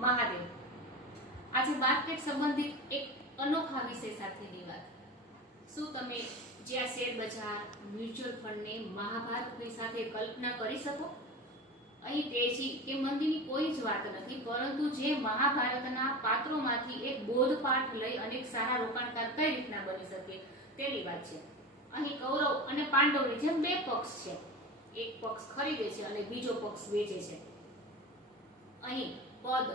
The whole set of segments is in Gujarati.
મહાદેવ. આજે માર્કેટ સંબંધિત એક અનોખા વિષય સાથેની વાત. શું તમે જે આ શેર બજાર, મ્યુચ્યુઅલ ફંડને મહાભારતની સાથે કલ્પના કરી શકો? અહીં તેજી કે મંદીની કોઈ જ વાત નથી, પરંતુ જે મહાભારતના પાત્રોમાંથી એક બોધપાઠ લઈ અનેક સારા રોકાણકાર કઈ રીતના બની શકે તેની વાત છે. અહીં કૌરવ અને પાંડવની જેમ બે પક્ષ છે. એક પક્ષ ખરીદે છે અને બીજો પક્ષ વેચે છે. પદ,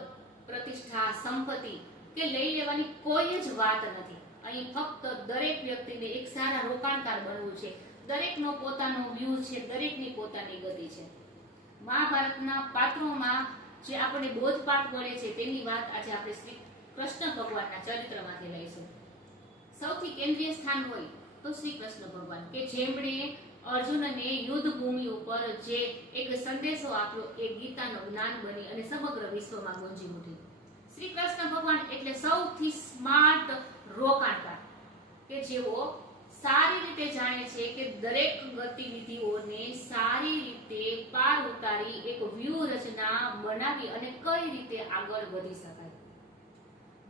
પ્રતિષ્ઠા, સંપત્તિ કે લઈ લેવાની કોઈ જ વાત નથી. અહીં ફક્ત દરેક વ્યક્તિને એક સારા રોકાણકાર બનવું છે. દરેકનો પોતાનો વ્યૂ છે, દરેકની પોતાની ગતિ છે. મહાભારતના પાત્રોમાં જે આપણે બોધપાઠ મળે છે તેની વાત આજે આપણે શ્રી કૃષ્ણ ભગવાનના ચરિત્રમાંથી લઈશું. સૌથી કેન્દ્રીય સ્થાન હોય તો શ્રી કૃષ્ણ ભગવાન, કે જેમણે અર્જુનને યુદ્ધ ભૂમિ ઉપર જે એક સંદેશો આપ્યો, એ ગીતાનો જ્ઞાન બની અને સમગ્ર વિશ્વમાં ગુંજી ઉઠ્યું. શ્રી કૃષ્ણ ભગવાન એટલે સૌથી સ્માર્ટ રોકાણકાર, કે જેઓ સારી રીતે જાણે છે કે દરેક ગતિવિધિઓને સારી રીતે પાર ઉતારી એક વ્યૂહરચના બનાવી અને કઈ રીતે આગળ વધી શકાય.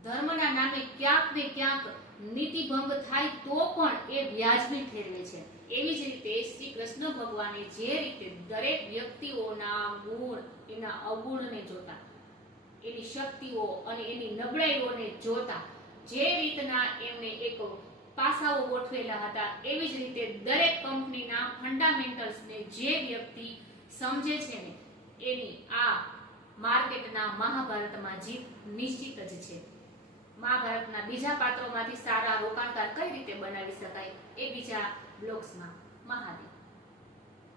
ધર્મના નામે ક્યાંક ને ક્યાંક નીતિભંગ થાય તો પણ એ વ્યાજબી ઠેરવે છે. એવી જ રીતે શ્રી કૃષ્ણ ભગવાને જે રીતે દરેક વ્યક્તિઓના ગુણ એના અવગુણને જોતા, એની શક્તિઓ અને એની નબળાઈઓને જોતા, જે રીતના એમને એક પાસાઓ ગોઠવેલા હતા, એવી જ રીતે દરેક કંપનીના ફંડામેન્ટલ્સને જે વ્યક્તિ સમજે છે ને, એની આ માર્કેટના મહાભારતમાં જીત નિશ્ચિત જ છે. મહાભારતના બીજા પાત્રોમાંથી સારા રોકાણકાર કઈ રીતે બનાવી શકાય એ બીજા બ્લોગ્સમાં. મહાદેવ.